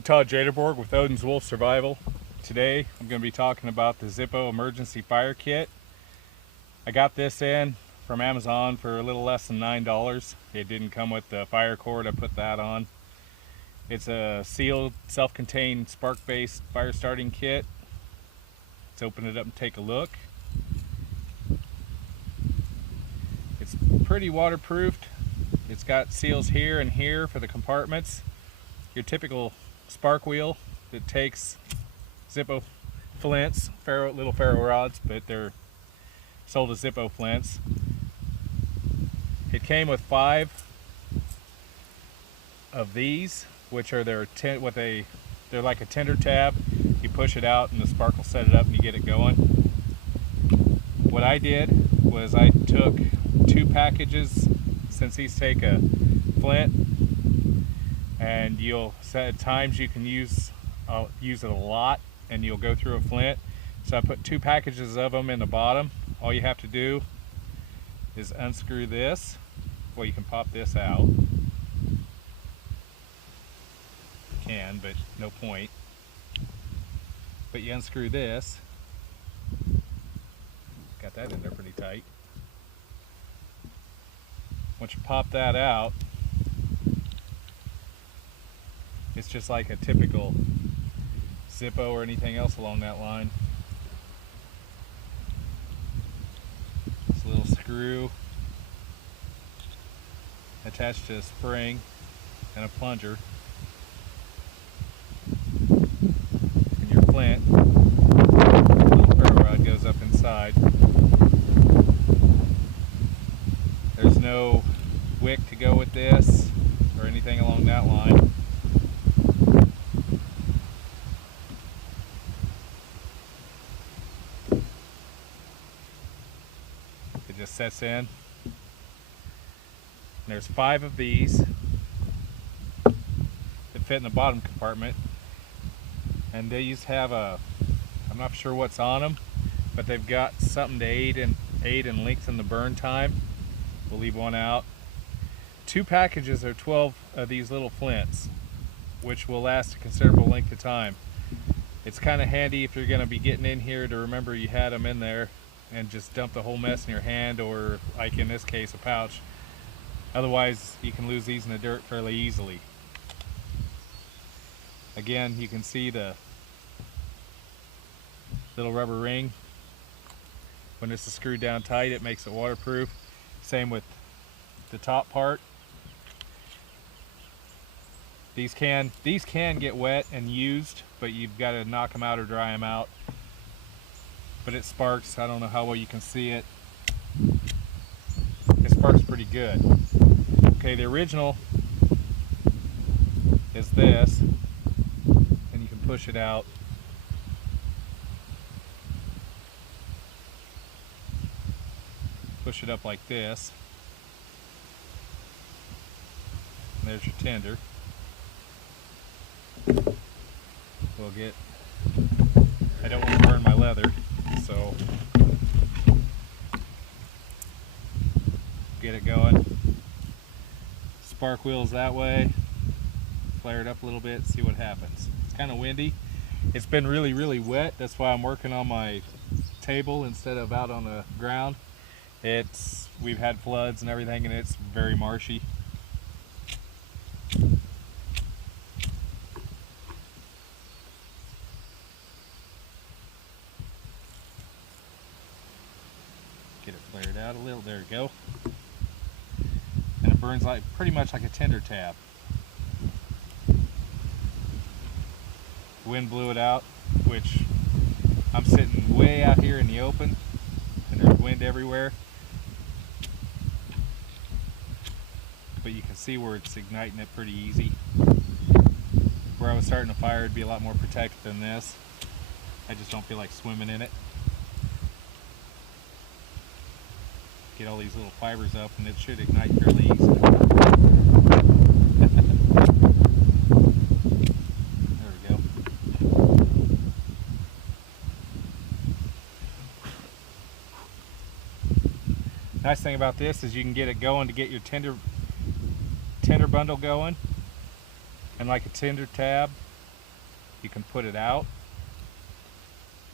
I'm Todd Jaderborg with Odins Wolf Survival. Today I'm going to be talking about the Zippo emergency fire kit. I got this in from Amazon for a little less than $9. It didn't come with the fire cord. I put that on. It's a sealed, self-contained, spark-based fire starting kit. Let's open it up and take a look. It's pretty waterproofed. It's got seals here and here for the compartments. Your typical spark wheel that takes Zippo flints, little ferro rods, but they're sold as Zippo flints. It came with 5 of these, which are they're like a tender tab. You push it out and the spark will set it up and you get it going. What I did was I took 2 packages, since these take a flint, and you'll set times you can use it a lot, and you'll go through a flint. So I put 2 packages of them in the bottom. All you have to do is unscrew this. Well, you can pop this out. You can, but no point. But you unscrew this. Got that in there pretty tight. Once you pop that out, it's just like a typical Zippo or anything else along that line. This little screw attached to a spring and a plunger. And your flint, the little ferro rod goes up inside. There's no wick to go with this or anything along that line. It just sets in. And there's 5 of these that fit in the bottom compartment, and these have I'm not sure what's on them, but they've got something to aid and lengthen the burn time. We'll leave one out. 2 packages are 12 of these little flints, which will last a considerable length of time. It's kind of handy if you're going to be getting in here to remember you had them in there and just dump the whole mess in your hand, or like in this case, a pouch. Otherwise, you can lose these in the dirt fairly easily. Again, you can see the little rubber ring. When this is screwed down tight, it makes it waterproof. Same with the top part. These can get wet and used, but you've got to knock them out or dry them out. But it sparks. I don't know how well you can see it. It sparks pretty good. Okay, the original is this, and you can push it out. Push it up like this. And there's your tinder. I don't want to burn my leather, so get it going. Spark wheels that way. Flare it up a little bit, see what happens. It's kind of windy. It's been really, really wet. That's why I'm working on my table instead of out on the ground. We've had floods and everything, and it's very marshy. Get it flared out a little. There we go. And it burns pretty much like a tinder tab. Wind blew it out, which I'm sitting way out here in the open, and there's wind everywhere. But you can see where it's igniting it pretty easy. Where I was starting a fire, it'd be a lot more protected than this. I just don't feel like swimming in it. Get all these little fibers up and it should ignite fairly easily. There we go. Nice thing about this is you can get it going to get your tinder bundle going, and like a tinder tab, you can put it out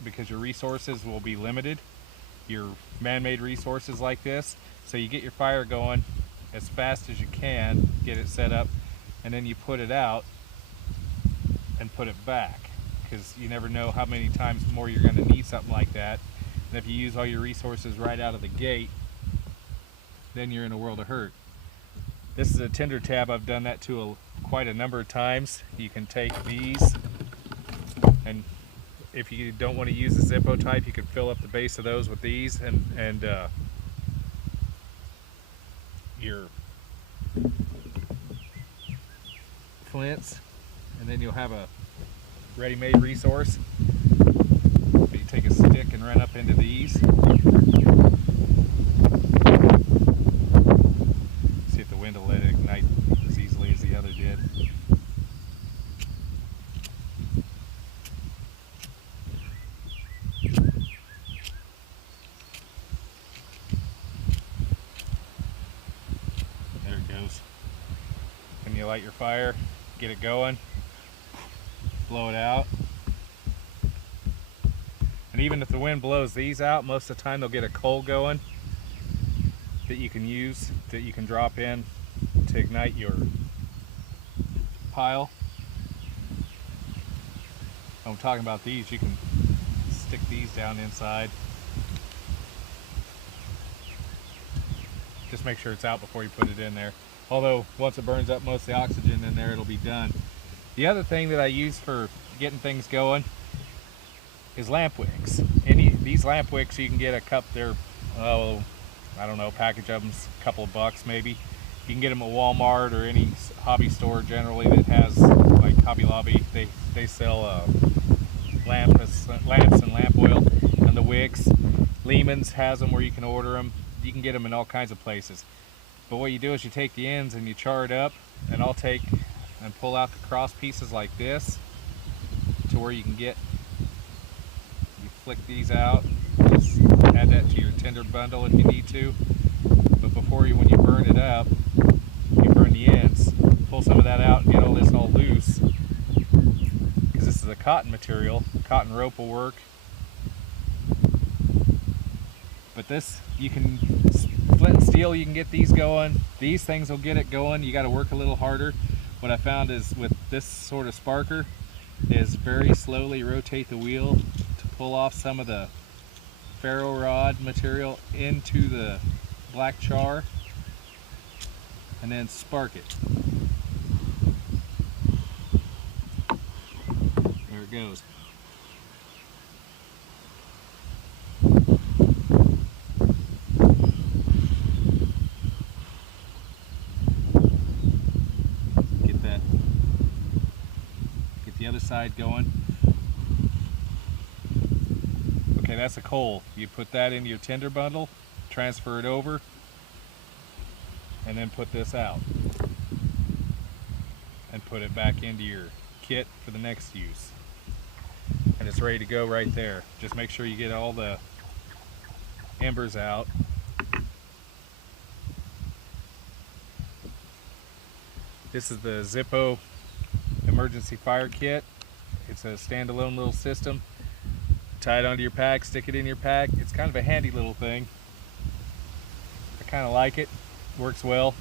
because your resources will be limited, your man-made resources like this. So you get your fire going as fast as you can, get it set up, and then you put it out and put it back, because you never know how many times more you're going to need something like that. And if you use all your resources right out of the gate, then you're in a world of hurt. This is a tinder tab. I've done that to quite a number of times. You can take these, and if you don't want to use the Zippo type, you can fill up the base of those with these and your flints, and then you'll have a ready-made resource. So you take a stick and run up into these. See if the wind will let it ignite as easily as the other did. There it goes. And you light your fire, get it going, blow it out. And even if the wind blows these out, most of the time they'll get a coal going that you can use, that you can drop in to ignite your pile. I'm talking about these. You can stick these down inside. Just make sure it's out before you put it in there. Although once it burns up most of the oxygen in there, it'll be done. The other thing that I use for getting things going is lamp wicks. These lamp wicks, you can get a cup. They're, oh, I don't know, package of them, a couple of bucks maybe. You can get them at Walmart or any hobby store generally that has, like Hobby Lobby. They sell lamps and lamp oil and the wicks. Lehman's has them where you can order them. You can get them in all kinds of places. But what you do is you take the ends and you char it up, and I'll take and pull out the cross pieces like this to where you can get, you flick these out, just add that to your tinder bundle if you need to. But before you, when you burn it up, you burn the ends, pull some of that out and get all this all loose, because this is a cotton material. Cotton rope will work. But this, you can, flint and steel, you can get these going. These things will get it going. You got to work a little harder. What I found is with this sort of sparker is very slowly rotate the wheel to pull off some of the ferro rod material into the black char, and then spark it. There it goes. Other side going. Okay, that's a coal. You put that into your tinder bundle, transfer it over, and then put this out and put it back into your kit for the next use, and it's ready to go right there. Just make sure you get all the embers out. This is the Zippo emergency fire kit. It's a standalone little system. Tie it onto your pack, stick it in your pack. It's kind of a handy little thing. I kind of like it. Works well.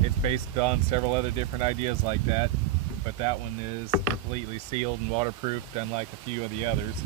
It's based on several other different ideas like that, but that one is completely sealed and waterproof, unlike a few of the others.